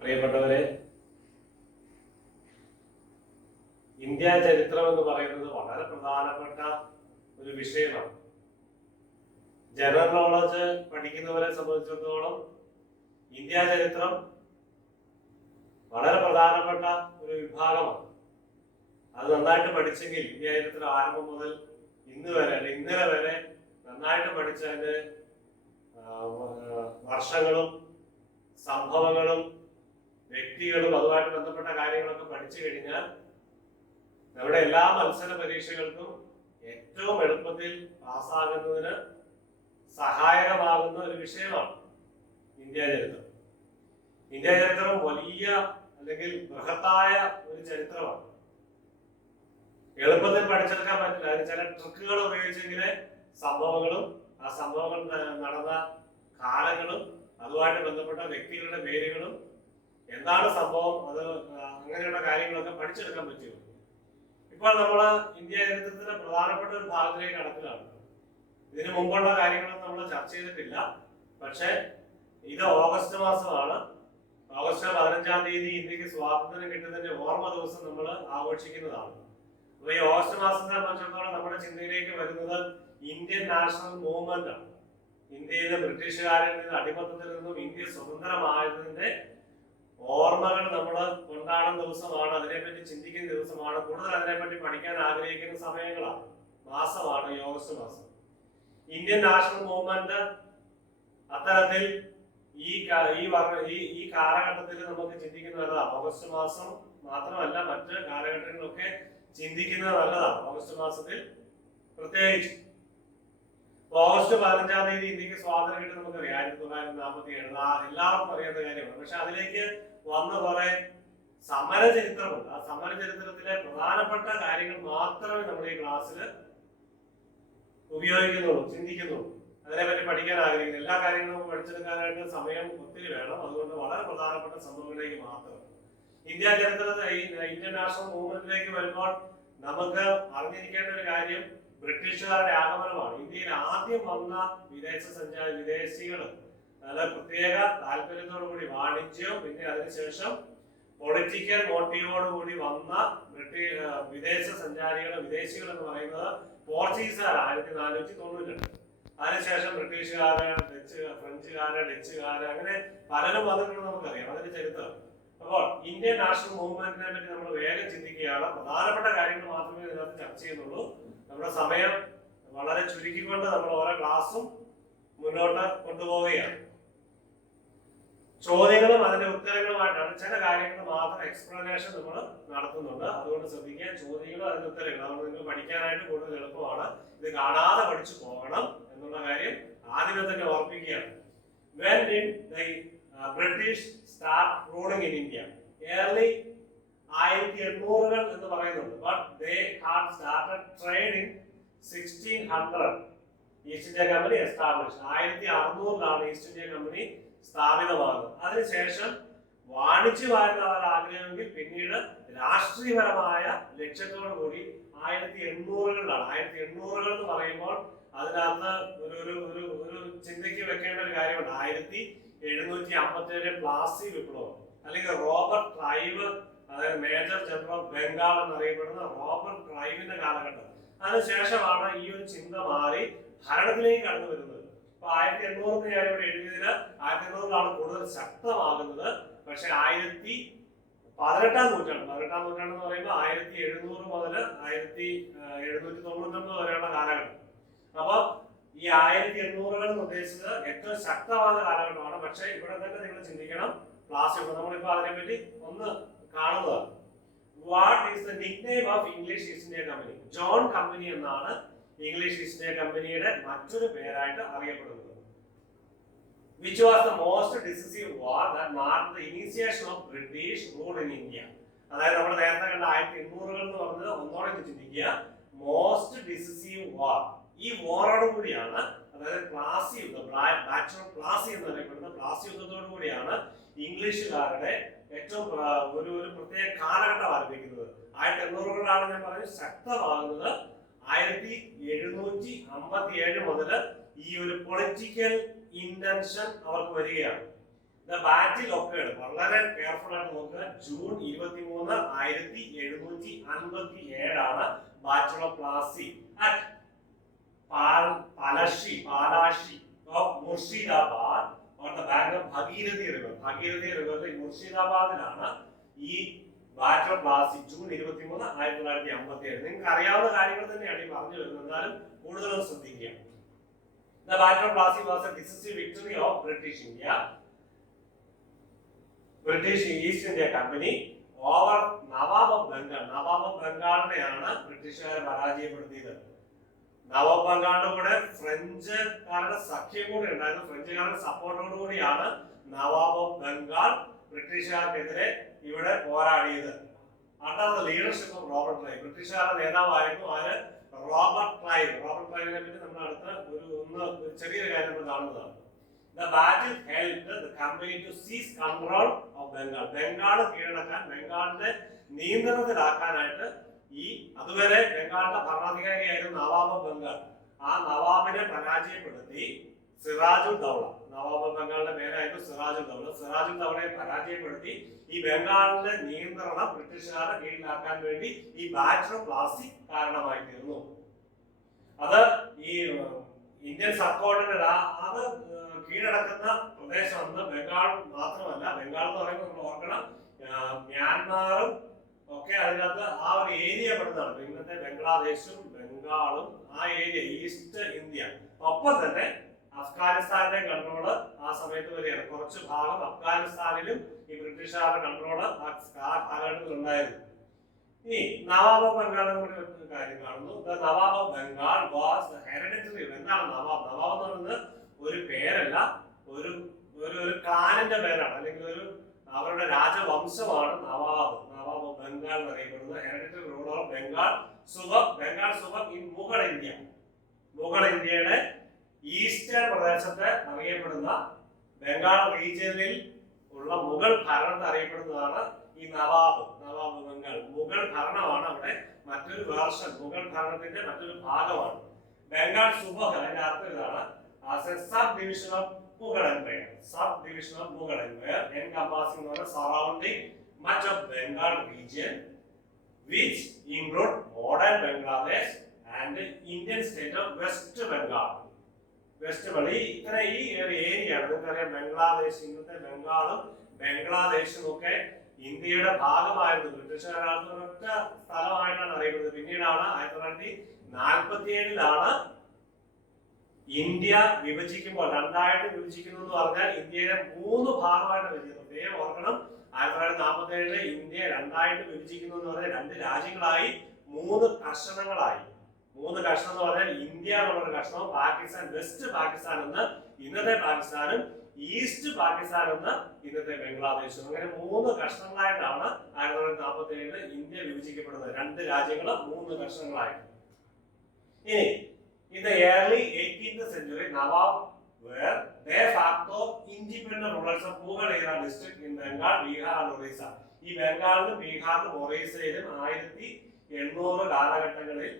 പ്രിയപ്പെട്ടവരെ, ഇന്ത്യ ചരിത്രം എന്ന് പറയുന്നത് വളരെ പ്രധാനപ്പെട്ട ഒരു വിഷയമാണ്. ജനറൽ നോളജ് പഠിക്കുന്നവരെ സംബന്ധിച്ചിടത്തോളം ഇന്ത്യ ചരിത്രം വളരെ പ്രധാനപ്പെട്ട ഒരു വിഭാഗമാണ്. അത് നന്നായിട്ട് പഠിച്ചെങ്കിൽ ഇന്ത്യ ചരിത്രം ആരംഭം മുതൽ ഇന്ന് വരെ ഇന്നലെ വരെ നന്നായിട്ട് പഠിച്ചതിന്റെ വർഷങ്ങളും സംഭവങ്ങളും വ്യക്തികളും അതുമായിട്ട് ബന്ധപ്പെട്ട കാര്യങ്ങളൊക്കെ പഠിച്ചു കഴിഞ്ഞാൽ നമ്മുടെ എല്ലാ മത്സര പരീക്ഷകൾക്കും ഏറ്റവും എളുപ്പത്തിൽ പാസ്സാകുന്നതിന് സഹായകമാകുന്ന ഒരു വിഷയമാണ് ഇന്ത്യ ചരിത്രം. ഇന്ത്യ ചരിത്രം വലിയ അല്ലെങ്കിൽ ബൃഹത്തായ ഒരു ചരിത്രമാണ്. എളുപ്പത്തിൽ പഠിച്ചെടുക്കാൻ പറ്റില്ല. അതിന് ചില ട്രിക്കുകൾ ഉപയോഗിച്ചെങ്കിലേ സംഭവങ്ങളും ആ സംഭവങ്ങൾ നടന്ന കാലങ്ങളും അതുമായിട്ട് ബന്ധപ്പെട്ട വ്യക്തികളുടെ പേരുകളും എന്താണ് സംഭവം, അത് അങ്ങനെയുള്ള കാര്യങ്ങളൊക്കെ പഠിച്ചെടുക്കാൻ പറ്റുമോ. ഇപ്പോൾ നമ്മൾ ഇന്ത്യ ചരിത്രത്തിന്റെ പ്രധാനപ്പെട്ട ഒരു ഭാഗത്തിലേക്ക് കടക്കുകയാണ്. ഇതിനു മുമ്പുള്ള കാര്യങ്ങളൊന്നും നമ്മൾ ചർച്ച ചെയ്തിട്ടില്ല. പക്ഷെ ഇത് ഓഗസ്റ്റ് മാസമാണ്. ഓഗസ്റ്റ് 15-ാം തീയതി ഇന്ത്യക്ക് സ്വാതന്ത്ര്യം കിട്ടുന്നതിന്റെ ഓർമ്മ ദിവസം നമ്മൾ ആഘോഷിക്കുന്നതാണ്. അപ്പൊ ഈ ഓഗസ്റ്റ് മാസത്തെ സംബന്ധിച്ചിടത്തോളം നമ്മുടെ ചിന്തയിലേക്ക് വരുന്നത് ഇന്ത്യൻ നാഷണൽ മൂവ്മെന്റ് ആണ്. ഇന്ത്യയിലെ ബ്രിട്ടീഷുകാരിൽ നിന്ന് അടിമത്തത്തിൽ നിന്നും ഇന്ത്യ സ്വതന്ത്രമായതിന്റെ ഓർമ്മകൾ നമ്മൾ കൊണ്ടാടുന്ന ദിവസമാണ്. അതിനെപ്പറ്റി ചിന്തിക്കുന്ന ദിവസമാണ്. കൂടുതൽ അതിനെപ്പറ്റി പഠിക്കാൻ ആഗ്രഹിക്കുന്ന സമയങ്ങളാണ്, മാസമാണ് ഈ ഓഗസ്റ്റ് മാസം. ഇന്ത്യൻ നാഷണൽ മൂവ്മെന്റ് അത്തരത്തിൽ ഈ കാലഘട്ടത്തിൽ നമുക്ക് ചിന്തിക്കുന്നത് നല്ലതാണ്. ഓഗസ്റ്റ് മാസം മാത്രമല്ല, മറ്റ് കാലഘട്ടങ്ങളിലൊക്കെ ചിന്തിക്കുന്നത് നല്ലതാണ്. ഓഗസ്റ്റ് മാസത്തിൽ പ്രത്യേകിച്ച് ഓഗസ്റ്റ് 15-ാം തീയതി ഇന്ത്യക്ക് സ്വാതന്ത്ര്യം കിട്ടും നമുക്കറിയാം. 1947 എല്ലാവർക്കും അറിയാത്ത കാര്യമാണ്. പക്ഷെ അതിലേക്ക് വന്ന കുറെ സമര ചരിത്രമുണ്ട്. ആ സമര ചരിത്രത്തിലെ പ്രധാനപ്പെട്ട കാര്യങ്ങൾ മാത്രമേ നമ്മൾ ഈ ക്ലാസ്സിൽ ഉപയോഗിക്കുന്നുള്ളൂ, ചിന്തിക്കുന്നുള്ളൂ. അതിനെപ്പറ്റി പഠിക്കാൻ ആഗ്രഹിക്കുന്നു. എല്ലാ കാര്യങ്ങളും പഠിച്ചെടുക്കാനായിട്ട് സമയം ഒത്തിരി വേണം. അതുകൊണ്ട് വളരെ പ്രധാനപ്പെട്ട സംഭവങ്ങളിലേക്ക് മാത്രം. ഇന്ത്യ ചരിത്രത്തിൽ ഇന്ത്യൻ നാഷണൽ മൂവ്മെന്റിലേക്ക് വരുമ്പോൾ നമുക്ക് അറിഞ്ഞിരിക്കേണ്ട ഒരു കാര്യം ബ്രിട്ടീഷുകാരുടെ ആഗമനമാണ്. ഇന്ത്യയിൽ ആദ്യം വന്ന വിദേശികൾ അതായത് പ്രത്യേക താല്പര്യത്തോടുകൂടി വാണിജ്യം, പിന്നെ അതിനുശേഷം പൊളിറ്റിക്കൽ മോട്ടീവോടുകൂടി വന്ന വിദേശ വിദേശികൾ എന്ന് പറയുന്നത് പോർച്ചുഗീസുകാർ 1492. അതിനുശേഷം ബ്രിട്ടീഷുകാര്, ഫ്രഞ്ചുകാര്, ഡച്ചുകാര്, അങ്ങനെ പലരും വന്നിട്ടുണ്ടെന്ന് നമുക്കറിയാം. അതിന്റെ ചരിത്രം. അപ്പോൾ ഇന്ത്യൻ നാഷണൽ മൂവ്മെന്റിനെ പറ്റി നമ്മൾ വേഗം ചിന്തിക്കുകയാണ്. പ്രധാനപ്പെട്ട കാര്യങ്ങൾ മാത്രമേ ഇതിനകത്ത് ചർച്ച ചെയ്യുന്നുള്ളൂ. നമ്മുടെ സമയം വളരെ ചുരുക്കിക്കൊണ്ട് നമ്മൾ ഓരോ ക്ലാസ്സും മുന്നോട്ട് കൊണ്ടുപോവുകയാണ്. ചോദ്യങ്ങളും അതിന്റെ ഉത്തരങ്ങളുമായിട്ടാണ്. ചില കാര്യങ്ങൾ മാത്രം എക്സ്പ്ലനേഷൻ നമ്മൾ നടത്തുന്നുണ്ട്. അതുകൊണ്ട് ശ്രദ്ധിക്കുക. ചോദ്യങ്ങളും അതിന്റെ ഉത്തരങ്ങളും അതുകൊണ്ട് നിങ്ങൾക്ക് പഠിക്കാനായിട്ട് കൂടുതൽ എളുപ്പമാണ്. ഇത് കാണാതെ പഠിച്ചു പോകണം എന്നുള്ള കാര്യം ആദ്യമേ തന്നെ ഓർപ്പിക്കുകയാണ്. When did the British start ruling in India? Early 1800 എന്ന് പറയുന്നുണ്ട്. But they had started trade in 1600. East India company establish 1600 East India company സ്ഥാപിതമാകുന്നത്. അതിനുശേഷം വാണിജ്യമായിരുന്നു അവർ ആഗ്രഹമെങ്കിൽ പിന്നീട് രാഷ്ട്രീയപരമായ ലക്ഷ്യത്തോടു കൂടി 1800-കളിലാണ്. 1800-കൾ എന്ന് പറയുമ്പോൾ അതിനകത്ത് ഒരു ചിന്തയ്ക്ക് വെക്കേണ്ട ഒരു കാര്യമുണ്ട്. 1757 പ്ലാസി വിപ്ലവം, അല്ലെങ്കിൽ റോബർട്ട് ക്ലൈവ്, അതായത് മേജർ ജനറൽ ഓഫ് ബംഗാൾ എന്നറിയപ്പെടുന്ന റോബർട്ട് ക്ലൈവിന്റെ കാലഘട്ടം. അതിനുശേഷമാണ് ഈ ഒരു ചിന്ത മാറി ഭരണത്തിലേക്ക് കടന്നു വരുന്നത്. ഇപ്പൊ 1800 ഞാൻ ഇവിടെ എഴുതിയതിന് 1800-ലാണ് കൂടുതൽ ശക്തമാകുന്നത്. പക്ഷെ 18-ാം നൂറ്റാണ്ട് എന്ന് പറയുമ്പോൾ 1700 മുതൽ 1799 വരെയുള്ള കാലഘട്ടം. അപ്പൊ ഈ 1800-കൾ എന്ന് ഉദ്ദേശിച്ചത് ഏറ്റവും ശക്തമായ കാലഘട്ടമാണ്. പക്ഷെ ഇവിടെ തന്നെ നിങ്ങൾ ചിന്തിക്കണം, ക്ലാസ് നമ്മളിപ്പോ അതിനെപ്പറ്റി ഒന്ന് കാണുന്നതാണ്. What is the nickname of English East India company? John company എന്നാണ് ഇംഗ്ലീഷ് ഈസ്റ്റ് ഇന്ത്യ കമ്പനിയുടെ മറ്റൊരു പേരായിട്ട് അറിയപ്പെടുന്നത്. Which was the most decisive war that marked the initiation of British rule in India? അതായത് നമ്മൾ നേരത്തെ കണ്ട 1800-കൾ എന്ന് പറഞ്ഞത് ഒന്നോടെ ചിന്തിക്കുക. മോസ്റ്റ് ഡിസിസീവ് വാർ, ഈ വാറോട് കൂടിയാണ്, അതായത് പ്ലാസി യുദ്ധം, ബാറ്റൽ ഓഫ് പ്ലാസി എന്നറിയപ്പെടുന്ന പ്ലാസി യുദ്ധത്തോടു കൂടിയാണ് ഇംഗ്ലീഷുകാരുടെ ഏറ്റവും ഒരു പ്രത്യേക കാലഘട്ടം ആരംഭിക്കുന്നത്. 1800-കളാണ് ഞാൻ പറഞ്ഞത് ശക്തമാകുന്നത്. 1757 മുതൽ ഈ ഒരു പൊളിറ്റിക്കൽ ഇന്റൻഷൻ അവർക്ക് വരികയാണ്. ബാറ്റിൽ ഒക്കെയാണ് വളരെ കെയർഫുൾ ആയിട്ട് നോക്കുക. June 23, 1757 battle of Plassey at Palashi of Murshidabad on the bank of Bhagirathi river. Bhagirathi റിവറിൽ മുർഷിദാബാദിലാണ് ഈ ബാറ്റിൽ ഓഫ് പ്ലാസി ജൂൺ 23, 1957. നിങ്ങൾക്ക് അറിയാവുന്ന കാര്യങ്ങൾ തന്നെയാണ് ഈ പറഞ്ഞു വരുന്നത്, എന്നാലും കൂടുതലും ശ്രദ്ധിക്കുക. The Battle of Plassey was a decisive victory of British East India Company over Nawab of Bengal. Nawab of ബംഗാളിനെയാണ് ബ്രിട്ടീഷുകാരെ പരാജയപ്പെടുത്തിയത്. നവാബ് ഓഫ് ബംഗാളിന്റെ കൂടെ ഫ്രഞ്ചുകാരുടെ സഖ്യം കൂടി ഉണ്ടായിരുന്നു. ഫ്രഞ്ചുകാരുടെ സപ്പോർട്ടോടു കൂടിയാണ് നവാബ് ഓഫ് ബംഗാൾ ബ്രിട്ടീഷുകാർക്കെതിരെ ഇവിടെ പോരാടിയത്. Under the leadership of Robert Clive. ബ്രിട്ടീഷുകാരുടെ നേതാവായിരുന്നു ആര്? Robert Clive. റോബർട്ട് ക്ലൈവിനെ പറ്റി നമ്മൾ അടുത്ത ഒരു ചെറിയൊരു കാര്യം നമ്മൾ കാണുന്നതാണ്. The battle helped the company to seize control of Bengal. Bengal കീഴടക്കാൻ, ബംഗാളിന്റെ നിയന്ത്രണത്തിലാക്കാനായിട്ട് ഈ അതുവരെ ബംഗാളിന്റെ ഭരണാധികാരിയായിരുന്നു നവാബ് ഓഫ് ബംഗാൾ. ആ നവാബിനെ പരാജയപ്പെടുത്തി സിറാജുൽ ദൗള, നവാബ് ഓഫ് ബംഗാളിന്റെ പേരായിരുന്നു സിറാജുൽ ദൗള. സിറാജുൽ ദൗളയെ പരാജയപ്പെടുത്തി ഈ ബംഗാളിന്റെ നിയന്ത്രണം ബ്രിട്ടീഷുകാരുടെ കീഴിലാക്കാൻ വേണ്ടി ഈ ബാറ്റിൽ ഓഫ് പ്ലാസി കാരണമായി തീർന്നു. അത് ഈ ഇന്ത്യൻ സബ്കോണ്ടിനെന്റ് അത് കീഴടക്കുന്ന പ്രദേശം അന്ന് ബംഗാൾ മാത്രമല്ല. ബംഗാൾ എന്ന് പറയുമ്പോൾ നമ്മൾ ഓർക്കണം, മ്യാൻമാറും ഒക്കെ അതിനകത്ത് ആ ഒരു ഏരിയ പെടുന്നതാണ്. ഇന്നത്തെ ബംഗ്ലാദേശും ബംഗാളും ആ ഏരിയ, ഈസ്റ്റ് ഇന്ത്യ. ഒപ്പം തന്നെ അഫ്ഗാനിസ്ഥാന്റെ കൺട്രോള് ആ സമയത്ത് വരെയാണ്. കുറച്ച് ഭാഗം അഫ്ഗാനിസ്ഥാനിലും ഈ ബ്രിട്ടീഷുകാരുടെ കൺട്രോള് ആ കാലഘട്ടത്തിൽ ഉണ്ടായിരുന്നു. ഇനി നവാബ് ഓഫ് ബംഗാളിനെ കൂടി ഒരു കാര്യം കാണുന്നു. The Nawab of Bengal was hereditary. എന്താണ് നവാബ്? നവാബ് എന്ന് പറയുന്നത് ഒരു പേരല്ല, ഒരു ഒരു ക്ലാനിന്റെ പേരാണ്, അല്ലെങ്കിൽ ഒരു അവരുടെ രാജവംശമാണ് നവാബ്. നവാബ് ഓഫ് ബംഗാൾ എന്നറിയപ്പെടുന്നത്. Hereditary ruler of Bengal Bengal subah in Mughal India. Mughal ഇന്ത്യയുടെ ഈസ്റ്റേൺ പ്രദേശത്തെ അറിയപ്പെടുന്ന ബംഗാൾ റീജിയനിൽ ഉള്ള മുഗൾ ഭരണത്തെ അറിയപ്പെടുന്നതാണ് ഈ നവാബ് ബംഗാൾ. മുഗൾ ഭരണമാണ് അവിടെ മറ്റൊരു വേർഷൻ, മുഗൾ ഭരണത്തിന്റെ മറ്റൊരു ഭാഗമാണ്. ബംഗാൾ സുബഹ് അതിന്റെ അർത്ഥം ഇതാണ്, subdivision of Mughal empire. Subdivision of Mughal empire encompassing surrounding much of Bengal region which include modern Bangladesh and the Indian state of West Bengal. West Bengal ഇത്ര ഈ ഏരിയയാണ്. നിങ്ങൾക്കറിയാം, ബംഗ്ലാദേശ്, ഇന്നത്തെ ബംഗാളും ബംഗ്ലാദേശും ഒക്കെ ഇന്ത്യയുടെ ഭാഗമായിരുന്നു. ബ്രിട്ടീഷുകാരുടെ ഒറ്റ സ്ഥലമായിട്ടാണ് അറിയപ്പെടുന്നത്. പിന്നീടാണ് 1947 ഇന്ത്യ വിഭജിക്കുമ്പോൾ, രണ്ടായിട്ട് വിഭജിക്കുന്നു എന്ന് പറഞ്ഞാൽ ഇന്ത്യയെ 3 ഭാഗമായിട്ട് വിഭജിക്കുന്നു. പ്രത്യേകം ഓർക്കണം, 1947 ഇന്ത്യ രണ്ടായിട്ട് വിഭജിക്കുന്നു എന്ന് പറഞ്ഞാൽ 2 രാജ്യങ്ങളായി, 3 കഷണങ്ങളായി. 3 കഷ്ണം എന്ന് പറഞ്ഞാൽ ഇന്ത്യ എന്നുള്ളൊരു കഷ്ണവും പാകിസ്ഥാൻ, വെസ്റ്റ് പാകിസ്ഥാൻ എന്ന് ഇന്നത്തെ പാകിസ്ഥാനും ഈസ്റ്റ് പാകിസ്ഥാൻ എന്ന് ഇന്നത്തെ ബംഗ്ലാദേശും. അങ്ങനെ 3 കഷ്ണങ്ങളായിട്ടാണ് 1947 ഇന്ത്യ വിഭജിക്കപ്പെടുന്നത്. 2 രാജ്യങ്ങൾ 3 കഷ്ണങ്ങളായിട്ട്. ഇനി in the early 18th century, Nawab were de facto independent rulers of Mughal era district in Bengal, Bihar and Orissa. ഈ ബംഗാളിലും ബീഹാറിലും ഒറീസയിലും 1800 കാലഘട്ടങ്ങളിൽ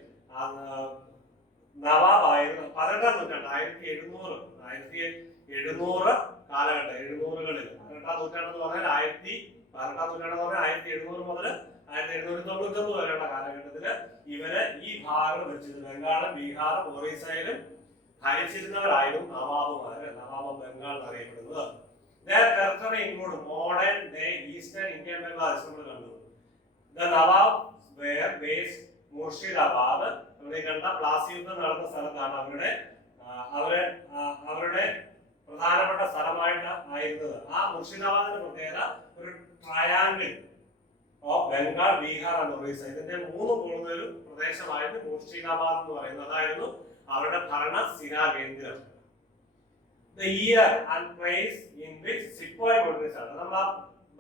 നവാബായിരുന്നു. 18ാം നൂറ്റാണ്ട് 1700 കാലഘട്ടം, 700കളിൽ. 18ാം നൂറ്റാണ്ട് എന്ന് പറഞ്ഞാൽ 1700 മുതൽ 1799 വരെയുള്ള കാലഘട്ടത്തില് ഇവര് ഈ ഭാഗം വെച്ചത് ബംഗാളും ബീഹാറും ഒറീസയിലും ഭരിച്ചിരുന്നവരായിരുന്നു നവാബുമാര്. നവാബ് ബംഗാൾ എന്നറിയപ്പെടുന്നത്. Their territory include modern day eastern Indian Bangladesh. നമ്മൾ കണ്ടു. The Nawab were based Murshidabad. നമ്മൾ കണ്ട പ്ലാസി യുദ്ധം നടന്ന സ്ഥലത്താണ് അവരുടെ പ്രധാനപ്പെട്ട സ്ഥലമായിട്ട് ആയിരുന്നത്. ആ മുർഷിദാബാദിന്റെ പ്രത്യേകത ഒരു triangle of Bengal, Bihar and Orissa. ഇതിന്റെ 3 കൂടുന്ന ഒരു പ്രദേശമായിരുന്നു മുർഷിദാബാദ് എന്ന് പറയുന്നത്. അതായിരുന്നു അവരുടെ ഭരണ സ്ഥിരാകേന്ദ്രം. The year and place in which Sepoy Mountains ആണ്. നമ്മൾ ആ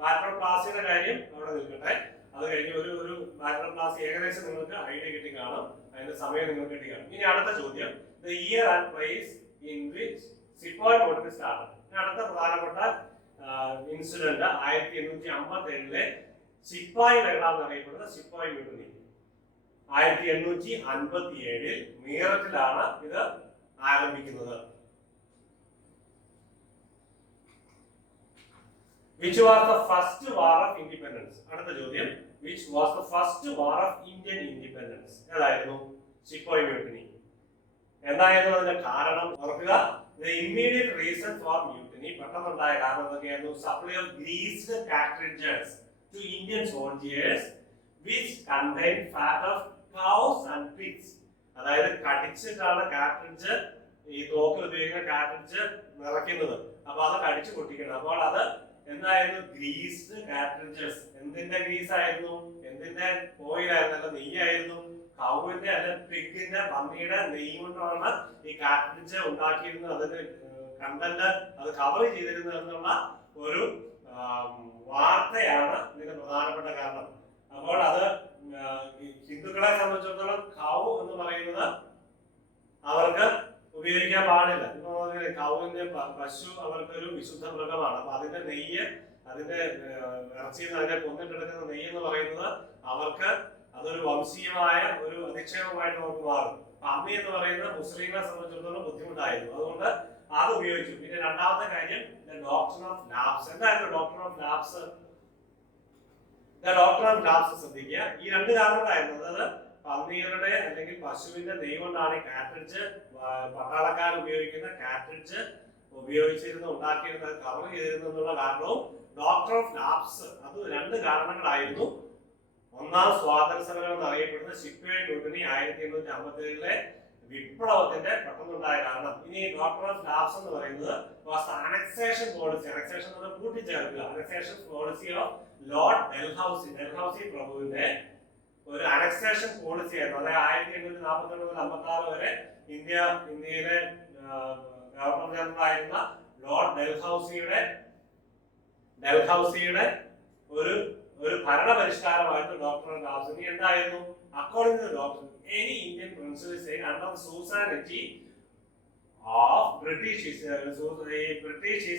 ബാറ്റർ പ്ലാസിയുടെ കാര്യം അവിടെ നിൽക്കട്ടെ. അത് കഴിഞ്ഞ് ഒരു ബാറ്റർ പ്ലാസി ഏകദേശം നിങ്ങൾക്ക് ഐഡിയ കിട്ടി കാണും, അതിന്റെ സമയം നിങ്ങൾക്ക് കിട്ടി കാണും. ഇനി അടുത്ത ചോദ്യം, the year and place in which Sepoy Mountains ആണ്. അടുത്ത പ്രധാനപ്പെട്ട ഇൻസിഡന്റ് 1857 സിപ്പായി ലഹള എന്നറിയപ്പെടുന്ന സിപ്പായി മ്യൂട്ടിനി. 1857 മീററ്റിലാണ് ഇത് ആരംഭിക്കുന്നത്. Which was the first war of independence? അടുത്ത ചോദ്യം, which was the first war of Indian independence? ഏതായിരുന്നു? ശിപ്പോയി മ്യൂട്ടിനി. എന്തായിരുന്നു അതിന്റെ കാരണം? ഓർക്കുക, the immediate reason for mutiny, പെട്ടെന്നുണ്ടായ കാരണം എന്തൊക്കെയായിരുന്നു? Supply of greased cartridges to Indian soldiers which contained fat of cows and pigs. അതായത് കടിച്ചിട്ടാണ് കാർട്രിഡ്ജ്, ഈ തോക്കിൽ ഉപയോഗിക്കുന്ന കാർട്രിഡ്ജ് നിറയ്ക്കുന്നത്. അപ്പൊ അത് കടിച്ചു പൊട്ടിക്കണം. അപ്പോൾ അത് എന്തായിരുന്നു? ഗ്രീസ്ഡ് കാർട്രിഡ്ജസ്. എന്തിന്റെ ഗ്രീസ് ആയിരുന്നു? എന്തിന്റെ ഓയിൽ ആയിരുന്നു? അല്ല, നെയ്യായിരുന്നു. കൗവിന്റെ അല്ലെ പിഗിന്റെ, പന്നിയുടെ നെയ്യ് കൊണ്ടാണ് ഈ കാർട്രിഡ്ജ് ഉണ്ടാക്കിയിരുന്നത്. അതിന്റെ കണ്ടന്റ് അത് കവർ ചെയ്തിരുന്നത് എന്നുള്ള ഒരു വാർത്തയാണ് ഇതിന്റെ പ്രധാനപ്പെട്ട കാരണം. അപ്പോൾ അത് ഹിന്ദുക്കളെ സംബന്ധിച്ചിടത്തോളം കൗ എന്ന് പറയുന്നത് അവർക്ക് ഉപയോഗിക്കാൻ പാടില്ല. ഇപ്പൊ കൗവിന്റെ പശു അവർക്കൊരു വിശുദ്ധ മൃഗമാണ്. അപ്പൊ അതിന്റെ നെയ്യ്, അതിന്റെ ഇറച്ചിയിൽ നിന്ന് അതിനെ കൊന്നിട്ടെടുക്കുന്ന നെയ്യ് എന്ന് പറയുന്നത് അവർക്ക് അതൊരു വംശീയമായ ഒരു അധിക്ഷേപമായിട്ട് നമുക്ക് മാറും. പന്നി എന്ന് പറയുന്നത് മുസ്ലിങ്ങളെ സംബന്ധിച്ചിടത്തോളം ബുദ്ധിമുട്ടായിരുന്നു. അതുകൊണ്ട് അത് ഉപയോഗിച്ചു. പിന്നെ രണ്ടാമത്തെ കാര്യം, ഡോക്ടർ ഓഫ് ലാബ്സ്. എന്തായിരുന്നു doctor of labs? Doctor of labs ശ്രദ്ധിക്കുക. ഈ രണ്ട് കാരണങ്ങളായിരുന്നു. അതായത് പന്നികളുടെ അല്ലെങ്കിൽ പശുവിന്റെ നെയ്യ് കൊണ്ടാണ് ഈ കാർട്രിഡ്ജ്, പട്ടാളക്കാർ ഉപയോഗിക്കുന്ന കാർട്രിഡ്ജ് ഉണ്ടാക്കിയിരുന്നത്, കവർ ചെയ്തിരുന്നുള്ള കാരണവും ഡോക്ടർ ഓഫ് ലാബ്സ്. അത് രണ്ട് കാരണങ്ങളായിരുന്നു. ഒന്നാം സ്വാതന്ത്ര്യ സമരം എന്നറിയപ്പെടുന്ന ശിപ്പോയി മ്യൂട്ടിനി 1857 വിപ്ലവത്തിന്റെ പെട്ടെന്നുണ്ടായ കാരണം. ഇനി ഡോക്ടർ ഓഫ് ലാബ്സ് എന്ന് പറയുന്നത് അനക്സേഷൻ പോളിസി. അനക്സേഷൻ എന്ന് കൂട്ടിച്ചേർക്കുക. Annexation policy of lord Dalhousie. Dalhousie പ്രഭുവിന്റെ ഒരു അനക്സേഷൻ പോളിസി ആയിരുന്നു. അതായത് 1849 മുതൽ 56 വരെ ഇന്ത്യയിലെ ഗവർണർ ജനറൽ ആയിരുന്ന ലോർഡ് ഡൽഹൌസിയുടെ ഒരു ഭരണ പരിഷ്കാരമായിരുന്നു ഡോക്ടർ ഓഫ് ലാബ്സ്. ഇനി എന്തായിരുന്നു? According to doctrine, any Indian prince is under the suzerainty of British East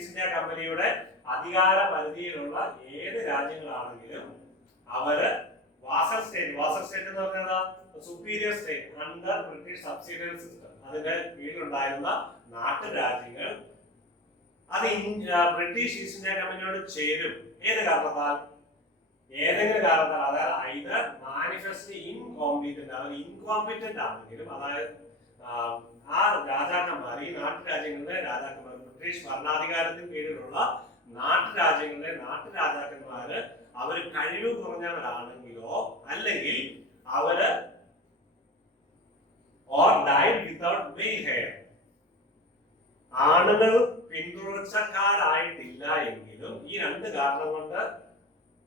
India കമ്പനിയുടെ അധികാര പരിധിയിലുള്ള ഏത് രാജ്യങ്ങളാണെങ്കിലും അവര് വാസൽ സ്റ്റേറ്റ് എന്ന് പറഞ്ഞാൽ superior state under British subsidiary system, അതിന്റെ കീഴിലുണ്ടായിരുന്ന നാട്ടുരാജ്യങ്ങൾ അത് ബ്രിട്ടീഷ് ഈസ്റ്റ് ഇന്ത്യ കമ്പനിയോട് ചേരും. ഏത് കാരണത്താൽ? ഏതെങ്കിലും കാരണത്താൽ. അതായത് ഐദർ മാനിഫെസ്റ്റ് ഇൻകോമ്പീറ്റന്റ്, അവർ ഇൻകോമ്പീറ്റന്റ് ആണെങ്കിലും, അതായത് ആ രാജാക്കന്മാർ, ഈ നാട്ടുരാജ്യങ്ങളിലെ രാജാക്കന്മാർ, ബ്രിട്ടീഷ് ഭരണാധികാരത്തിന് കീഴിലുള്ള നാട്ടുരാജാക്കന്മാര് അവർ കഴിവ് കുറഞ്ഞവരാണെങ്കിലോ, അല്ലെങ്കിൽ അവര് or died without male heir, ആണുങ്ങൾ പിന്തുടർച്ചക്കാരായിട്ടില്ല എങ്കിലും ഈ രണ്ട് കാരണം കൊണ്ട്,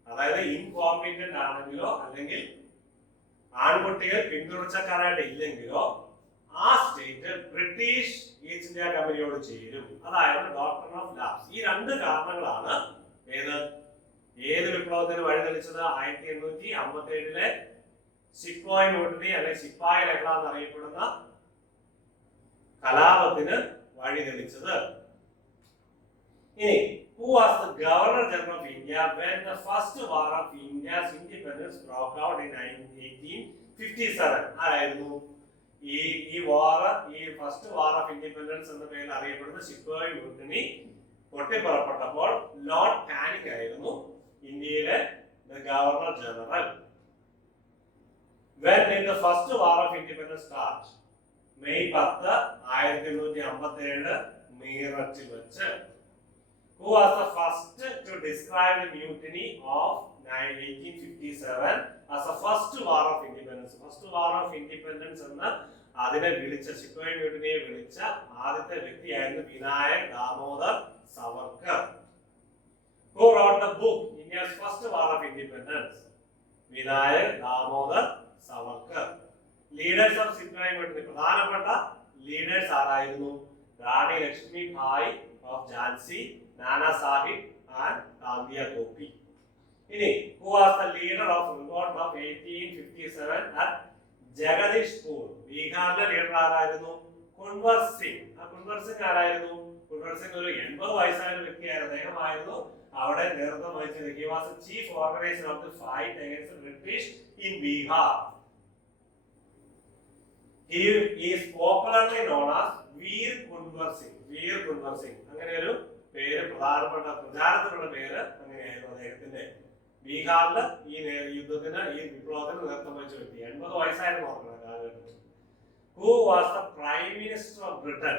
അതായത് ഇൻകോമ്പീറ്റന്റ് ആണെങ്കിലോ അല്ലെങ്കിൽ ആൺകുട്ടികൾ പിന്തുടർച്ചക്കാരായിട്ട് ഇല്ലെങ്കിലോ, ആ സ്റ്റേറ്റ് ബ്രിട്ടീഷ് ഈസ്റ്റ് ഇന്ത്യ കമ്പനിയോട് ചേരും. അതായത് ഡോക്ടർ ഓഫ് ലാബ്സ്. ഈ രണ്ട് കാരണങ്ങളാണ് ഏത് വിപ്ലവത്തിന് വഴിതെളിച്ചത്? 1857 ശിപ്പോയി മ്യൂട്ടിനി അല്ലെങ്കിൽ ശിപ്പായി ലഹള എന്നറിയപ്പെടുന്ന കലാപത്തിന് വഴിതെളിച്ചത്. ഇനി, who was the Governor General of India when the first war of India's independence broke out in 1857? ആരായിരുന്നു ഈ ഫസ്റ്റ് വാർ ഓഫ് ഇൻഡിപെൻഡൻസ് എന്ന പേരിൽ അറിയപ്പെടുന്ന ശിപ്പോയി മ്യൂട്ടിനി പൊട്ടിപ്പുറപ്പെട്ടപ്പോൾ ലോർഡ് കാനിങ് ആയിരുന്നു ഇന്ത്യയിലെ governor general. When did the first war of independence start? May 10, 1857 മീററ്റിൽ വെച്ച്. Who was the first to describe the mutiny of 1857 as the first war of independence? First war of independence എന്ന് അതിനെ വിളിച്ച, ശിപ്പോയി മ്യൂട്ടിനിയെ വിളിച്ച ആദ്യത്തെ വ്യക്തിയായിരുന്നു Vinayak Damodar Savarkar. Who wrote the book India's first war of independence? Vinayak Damodar Savarkar. Leaders of sepoy mutiny, പ്രധാനപ്പെട്ട leaders ആരായിരുന്നു? Rani Lakshmi Bai of Jhansi, Nana Sahib and കാന്തിയ Gopi. ഇനി, who was the leader of revolt of 1857 at Jagdishpur? ബീഹാറിലെ ലീഡർ ആരായിരുന്നു? കുൻവർ സിംഗ്. ആ കുൻവർ സിംഗ് ആരായിരുന്നു? കുൻവർ സിംഗ് ഒരു 80 വയസ്സായ വ്യക്തിയായിരുന്നു. അദ്ദേഹമായിരുന്നു അവിടെ നേതൃത്വം വഹിച്ചത്. He was the chief organizer of the fight against the British in Bihar. He is popularly known as Veer Kunwar Singh. അങ്ങനെ ഒരു പേര്, പ്രധാനപ്പെട്ട പ്രചാരത്തിലുള്ള പേര് അദ്ദേഹത്തിന്റെ. ബീഹാറിൽ ഈ യുദ്ധത്തിന് ഈ വിപ്ലവത്തിന് നേതൃത്വം വഹിച്ച വ്യക്തി. 80 വയസ്സായിരുന്നു ഓർക്കണം കാലഘട്ടത്തിൽ. Who was the Prime Minister of Britain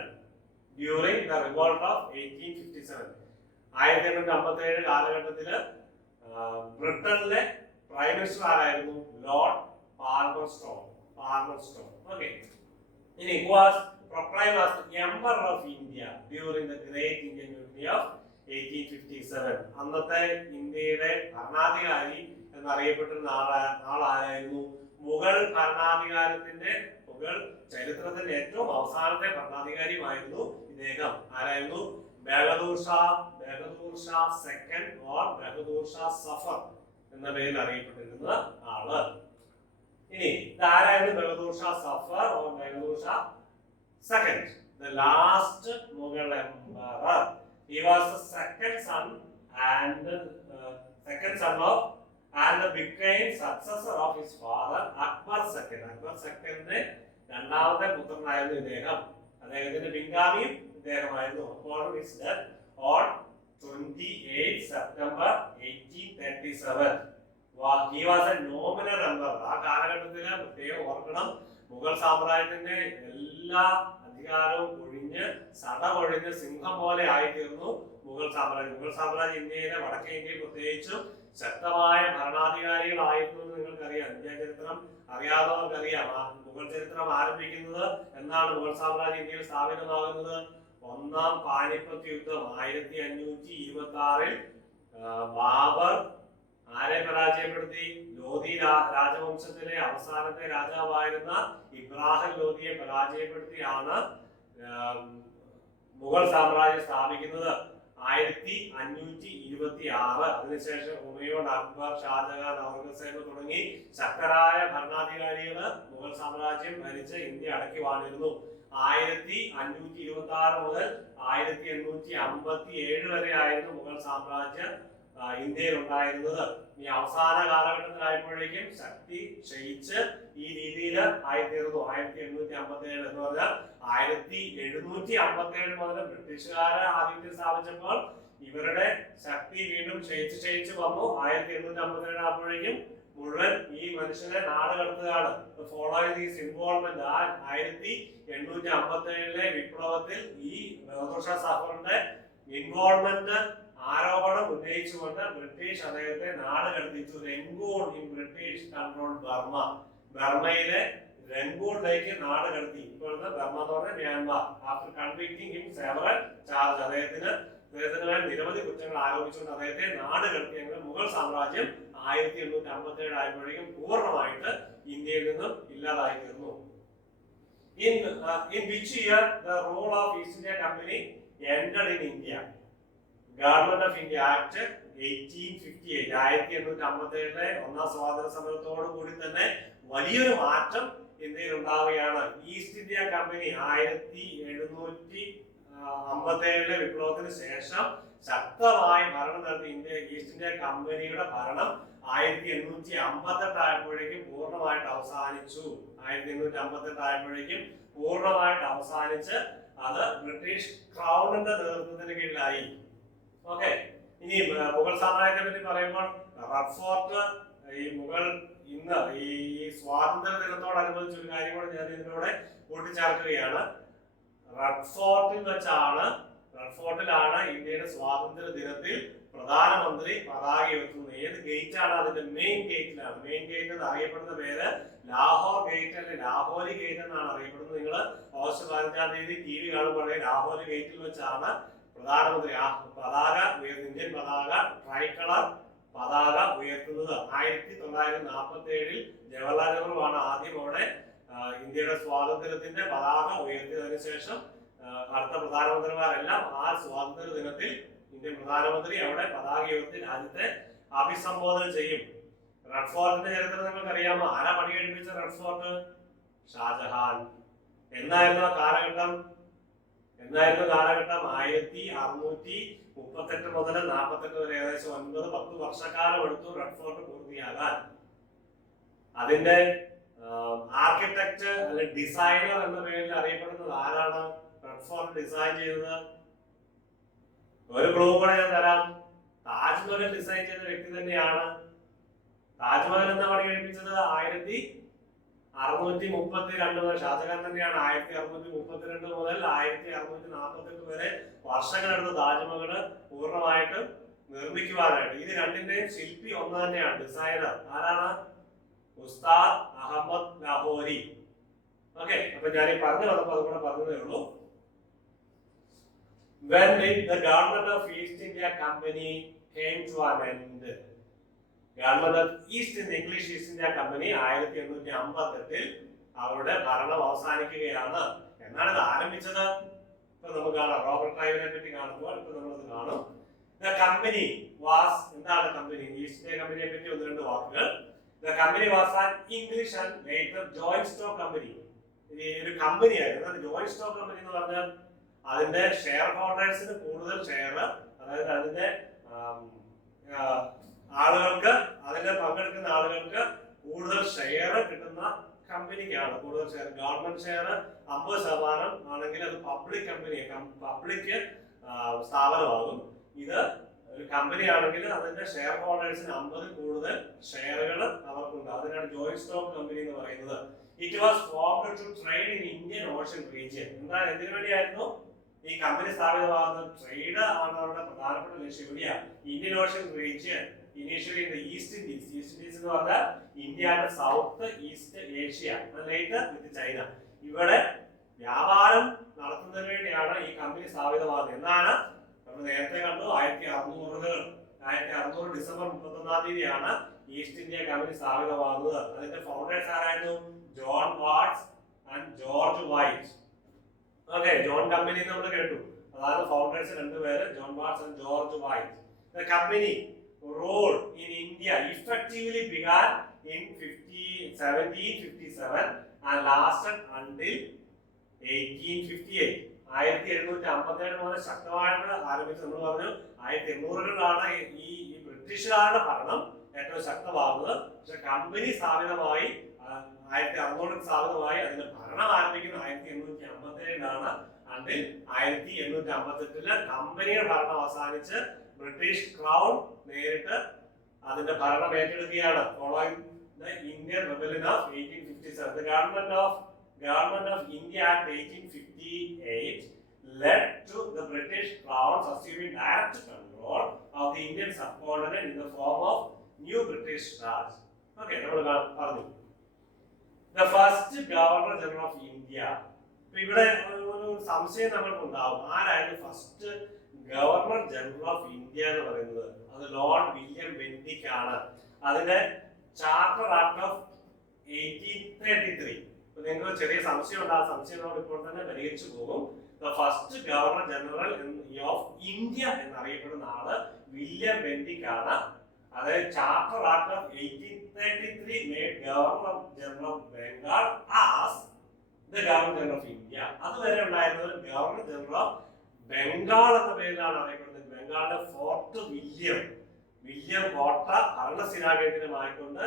during the revolt of 1857? 1857 കാലഘട്ടത്തില് ബ്രിട്ടനിലെ പ്രൈം മിനിസ്റ്റർ ആരായിരുന്നു? ലോർഡ് പാൽമർസ്റ്റോൺ. ഓക്കെ. ഇനി who was proclaimed as the Emperor of India during the Great Indian Mutiny of 1857? അന്നത്തെ ഇന്ത്യയുടെ ഭരണാധികാരി എന്നറിയപ്പെട്ടിരുന്ന ആളായിരുന്നു. മുഗൾ ഭരണാധികാരത്തിന്റെ മുഗൾ ചരിത്രത്തിന്റെ ഏറ്റവും അവസാനത്തെ ഭരണാധികാരിയുമായിരുന്നു ഇദ്ദേഹം. ആരായിരുന്നു? ബഹദൂർ ഷാ സെക്കൻഡ് ഓർ ബഹദൂർ ഷാ സഫർ എന്ന പേരിൽ അറിയപ്പെട്ടിരുന്ന ആള്. ഇനി ഇതാരായിരുന്നു Bahadur Shah Zafar or Bahadur Shah second? The last Mughal emperor. He was the second son of and became successor of his father Akbar II. Akbar സെക്കൻഡിന്റെ രണ്ടാമത്തെ പുത്രനായിരുന്നു ഇദ്ദേഹം. അദ്ദേഹത്തിന്റെ പിൻഗാമിയും ഇദ്ദേഹമായിരുന്നു. അപ്പോൾ his death on 28 September 1837. He was a nominal emperor. ആ കാലഘട്ടത്തിൽ പ്രത്യേകം ഓർക്കണം, മുഗൾ സാമ്രാജ്യത്തിന്റെ എല്ലാ അധികാരവും സടകൊഴിഞ്ഞ് സിംഹം പോലെ ആയിത്തീർന്നു മുഗൾ സാമ്രാജ്യം ഇന്ത്യയിലെ വടക്കേ ഇന്ത്യയിൽ പ്രത്യേകിച്ചും ശക്തമായ ഭരണാധികാരികളായിരുന്നു എന്ന് നിങ്ങൾക്കറിയാം. ഇന്ത്യ ചരിത്രം അറിയാവുന്നവർക്കറിയാം. മുഗൾ ചരിത്രം ആരംഭിക്കുന്നത് എന്നാണ് മുഗൾ സാമ്രാജ്യം ഇന്ത്യയിൽ സ്ഥാപിതമാകുന്നത്? ഒന്നാം പാനിപ്പത്ത് യുദ്ധം 1526-ൽ ബാബർ ആരെ പരാജയപ്പെടുത്തി? ലോധി രാജവംശത്തിലെ അവസാനത്തെ രാജാവായിരുന്ന ഇബ്രാഹിം ലോധിയെ പരാജയപ്പെടുത്തിയാണ് മുഗൾ സാമ്രാജ്യം സ്ഥാപിക്കുന്നത്. 1526. അതിനുശേഷം ഹുമയൂൺ, അക്ബർ, ഷാജഹാൻ, ഔറംഗസേബ് തുടങ്ങി ശക്തരായ ഭരണാധികാരികള് മുഗൾ സാമ്രാജ്യം ഭരിച്ച് ഇന്ത്യ അടക്കി വാണിരുന്നു. 1526 മുതൽ 1857 വരെ ആയിരുന്നു മുഗൾ സാമ്രാജ്യം ഇന്ത്യയിൽ ഉണ്ടായിരുന്നത്. ഈ അവസാന കാലഘട്ടത്തിലായപ്പോഴേക്കും ശക്തി ക്ഷയിച്ച് ഈ രീതിയിൽ ആയിത്തീർന്നു. 1857 എന്ന് പറഞ്ഞാൽ 1757 മുതൽ ബ്രിട്ടീഷുകാരെ ആധിപത്യം സ്ഥാപിച്ചപ്പോൾ ഇവരുടെ ശക്തി വീണ്ടും ക്ഷയിച്ച് വന്നു. 1857 ആകുമ്പോഴേക്കും മുഴുവൻ ഈ മനുഷ്യനെ നാട് കടത്തുകയാണ്. ഫോളോയിങ് ദീസ് ഇൻവോൾവ്മെന്റ്, 1857 വിപ്ലവത്തിൽ ഈ ബഹദൂർ ഷാ സഫറിന്റെ ഇൻവോൾവ്മെന്റ് ആരോപണം ഉന്നയിച്ചുകൊണ്ട് ബ്രിട്ടീഷ് അദ്ദേഹത്തെ നാട് കടത്തിച്ചു. Rangoon in British control Burma. ബർമയിലെ രംഗൂണിലേക്ക് നാട് കടത്തി. ഇപ്പോഴത്തെ ബർമ എന്ന് പറഞ്ഞാൽ Myanmar. After convicting him several charge, അദ്ദേഹത്തിന് മേൽ നിരവധി കുറ്റങ്ങൾ ആരോപിച്ചുകൊണ്ട് അദ്ദേഹത്തെ നാട് കടത്തിയെങ്കിൽ മുഗൾ സാമ്രാജ്യം 1857 ആയപ്പോഴേക്കും പൂർണ്ണമായിട്ട് ഇന്ത്യയിൽ നിന്നും ഇല്ലാതായി തീർന്നു. In which year the rule of East India Company ended in India? Government of India Act 1858. 1857 ഒന്നാം സ്വാതന്ത്ര്യ സമരത്തോടു കൂടി തന്നെ വലിയൊരു മാറ്റം ഇന്ത്യയിൽ ഉണ്ടാവുകയാണ്. ഈസ്റ്റ് ഇന്ത്യ കമ്പനി 1757 വിപ്ലവത്തിന് ശേഷം ശക്തമായി ഭരണം നടത്തി ഈസ്റ്റ് ഇന്ത്യ കമ്പനിയുടെ ഭരണം 1858 ആയപ്പോഴേക്കും പൂർണ്ണമായിട്ട് അവസാനിച്ചു. 1858 ആയപ്പോഴേക്കും പൂർണ്ണമായിട്ട് അവസാനിച്ച് അത് ബ്രിട്ടീഷ് ക്രൗണിന്റെ നേതൃത്വത്തിന് കീഴിലായി. ഓക്കെ. ഇനി മുഗൾ സാമ്രാജ്യത്തെ പറ്റി പറയുമ്പോൾ റെഡ് ഫോർട്ട്, ഈ മുഗൾ ഇന്ന് ഈ സ്വാതന്ത്ര്യ ദിനത്തോടനുബന്ധിച്ച് ഒരു കാര്യം കൂടെ ഞാൻ ഇതിലൂടെ കൂട്ടിച്ചേർക്കുകയാണ്. റെഡ് ഫോർട്ടിലാണ് ഇന്ത്യയുടെ സ്വാതന്ത്ര്യ ദിനത്തിൽ പ്രധാനമന്ത്രി പതാക ഉയർത്തുന്നത്. ഏത് ഗേറ്റ് ആണ്? അതിന്റെ മെയിൻ ഗേറ്റിലാണ്. മെയിൻ ഗേറ്റ് എന്ന് അറിയപ്പെടുന്ന പേര് ലാഹോർ ഗേറ്റ് അല്ലെ ലാഹോരി ഗേറ്റ് എന്നാണ് അറിയപ്പെടുന്നത്. നിങ്ങൾ ഓഗസ്റ്റ് 15-ാം തീയതി TV കാണുമ്പോൾ ലാഹോരി ഗേറ്റിൽ വെച്ചാണ് പ്രധാനമന്ത്രി ഇന്ത്യൻ പതാക, ട്രൈകളർ പതാക ഉയർത്തുന്നത്. 1947-ൽ ജവഹർലാൽ നെഹ്റു ആണ് ആദ്യം അവിടെ ഇന്ത്യയുടെ സ്വാതന്ത്ര്യത്തിന്റെ പതാക ഉയർത്തിയതിനു ശേഷം അടുത്ത പ്രധാനമന്ത്രിമാരെല്ലാം ആ സ്വാതന്ത്ര്യ ദിനത്തിൽ ഇന്ത്യൻ പ്രധാനമന്ത്രി അവിടെ പതാക ഉയർത്തി രാജ്യത്തെ അഭിസംബോധന ചെയ്യും. റെഡ് ഫോർട്ടിന്റെ ചരിത്രം നിങ്ങൾക്ക് അറിയാമോ? ആരാ പണി കഴിപ്പിച്ച റെഡ് ഫോർട്ട്? ഷാജഹാൻ. എന്നായിരുന്നു കാലഘട്ടം? 1638 മുതൽ 48 വരെ, ഏകദേശം 9-10 വർഷക്കാലം എടുത്തു റെഡ് ഫോർട്ട് പൂർത്തിയാകാൻ. അതിന്റെ ആർക്കിടെക്ട് അല്ലെ ഡിസൈനർ എന്ന പേരിൽ അറിയപ്പെടുന്നത് ആരാണ്? റെഡ് ഫോർട്ട് ഡിസൈൻ ചെയ്തത്? ഒരു ക്ലൂ കൂടെ ഞാൻ തരാം. താജ്മഹൽ ഡിസൈൻ ചെയ്ത വ്യക്തി തന്നെയാണ്. താജ്മഹൽ എന്ന പണി കഴിപ്പിച്ചത് 1632 മുതൽ ഷാജഹാൻ തന്നെയാണ്. 1632 മുതൽ 1648 വരെ വർഷങ്ങളെടുത്ത് താജ്മഹൽ പൂർണ്ണമായിട്ടും നിർമ്മിക്കുവാനായിട്ട്. ഇത് രണ്ടിന്റെയും ശില്പി ഒന്ന് തന്നെയാണ്, ഡിസൈനർ ആരാണ്? ഉസ്താദ് അഹമ്മദ് ലാഹോരി. ഓക്കെ, അപ്പൊ ഞാൻ ഈ പറഞ്ഞു വന്നപ്പോൾ അതുകൂടെ പറഞ്ഞതേ ഉള്ളൂ. When did the government of East India Company came to an end? Government of East in English East India Company 1858 അവരുടെ ഭരണം അവസാനിക്കുകയാണ്. എന്നാണ് ഇത് ആരംഭിച്ചത്? ഇപ്പൊ നമുക്ക് കാണാം, റോബർട്ട് ക്ലൈവിനെ പറ്റി കാണുമ്പോൾ ഇപ്പൊ നമ്മളത് കാണും. The company was, എന്താണ് കമ്പനി? ഈസ്റ്റ് ഇന്ത്യ കമ്പനിയെ പറ്റി ഒന്ന് രണ്ട് വാക്കുകൾ. The company was an English and later joint stock company. ഇത് ഒരു കമ്പനി ആയിരുന്നു. ജോയിന്റ് സ്റ്റോക്ക് കമ്പനി എന്ന് പറഞ്ഞാൽ അതിന്റെ ഷെയർ ഹോൾഡേഴ്സിന് കൂടുതൽ ഷെയർ, അതായത് അതിന്റെ ആളുകൾക്ക്, അതിന്റെ പങ്കെടുക്കുന്ന ആളുകൾക്ക് കൂടുതൽ ഷെയർ കിട്ടുന്ന കമ്പനിക്കാണ് കൂടുതൽ ഷെയർ. ഗവൺമെന്റ് ഷെയർ 50% ആണെങ്കിൽ അത് പബ്ലിക് കമ്പനി, പബ്ലിക് സ്ഥാപനമാകും. ഇത് ഒരു കമ്പനി ആണെങ്കിൽ അതിന്റെ ഷെയർ ഹോൾഡേഴ്സിന് 50 കൂടുതൽ ഷെയറുകൾ അവർക്കുണ്ട്. അതിനാണ് ജോയിന്റ് സ്റ്റോക്ക് കമ്പനി എന്ന് പറയുന്നത്. It was formed to trade in Indian Ocean region. എന്താണ്, എന്തിനു വേണ്ടിയായിരുന്നു ഈ കമ്പനി സ്ഥാപിതമാകുന്നത്? ട്രേഡ് ആണ് അവരുടെ പ്രധാനപ്പെട്ട ലക്ഷ്യം. എവിടെയാണ്? Indian Ocean region. Initially in the east Indies. East Indies എന്ന് പറഞ്ഞാൽ ഇന്ത്യയുടെ സൗത്ത് ഈസ്റ്റ് ഏഷ്യ, ലേറ്റർ വിത്ത് ചൈന. ഇവിടെ വ്യാപാരം നടത്തുന്നതിന് വേണ്ടിയാണ് ഈ കമ്പനി സ്ഥാപിതമാകുന്നത്. എന്നാണ് നമ്മൾ നേരത്തെ കണ്ടു, 1600 ഡിസംബർ 31 തീയതിയാണ് ഈസ്റ്റ് ഇന്ത്യ കമ്പനി സ്ഥാപിതമാകുന്നത്. അതിന്റെ ഫൗണ്ടേഴ്സ് ആരായിരുന്നു? John Watts and George White. Okay, John company നമ്മൾ കേട്ടു, അതാണ് ഫൗണ്ടേഴ്സ് രണ്ടുപേര്, John Watts and George White. The company role in India effectively began in 1757 and lasted until 1858. 1757 മുതൽ ശക്തമായിട്ട് ആരംഭിച്ച് നമ്മൾ പറഞ്ഞു 1800കളിലാണ് ഈ ബ്രിട്ടീഷുകാരുടെ ഭരണം ഏറ്റവും ശക്തമാകുന്നത്. പക്ഷെ കമ്പനി സ്ഥാപിതമായി 1600 സ്ഥാപിതമായി അതിന്റെ ഭരണം ആരംഭിക്കുന്നത് 1857ലാണ്. അതിൽ 1858 കമ്പനിയുടെ ഭരണം അവസാനിച്ച് ബ്രിട്ടീഷ് ക്രൗൺ നേരിട്ട് അതിന്റെ ഭരണം ഏറ്റെടുക്കുകയാണ്. Following the Indian rebellion of 1857, the Government of India Act 1858 led to the British Crown assuming direct control of the Indian subcontinent in the form of new British Raj. Okay, നമ്മൾ പറഞ്ഞു. The first Governor General of India. ഇവിടെ ഒരു സംശയം നമ്മൾക്കുണ്ടാവും, ആരായിരുന്നു first governor general of India എന്ന് പറയുന്നത്? അത് Lord William Bentinck ആണ്. അതിന്റെ ചാർട്ടർ ആക്ട് ഓഫ് 1833. നിങ്ങൾ ചെറിയ സംശയം ഉണ്ട്, ആ സംശയം നമ്മൾ ഇപ്പോൾ തന്നെ പരിഹരിച്ചു പോകും. The first governor general of India എന്നറിയപ്പെടുന്ന ആള് വില്യം ബെന്റിക് ആണ്. അതായത് charter act of 1833 made governor general of Bengal as the governor general of India. അതുവരെ ഉണ്ടായിരുന്നത് ഗവർണർ ജനറൽ ഓഫ് ബംഗാൾ എന്ന പേരിലാണ് അറിയപ്പെടുന്നത്. ബംഗാളിലെ ഫോർട്ട് വില്യം കോട്ട ഭരണസ്ഥിരാകേന്ദ്രമായിക്കൊണ്ട്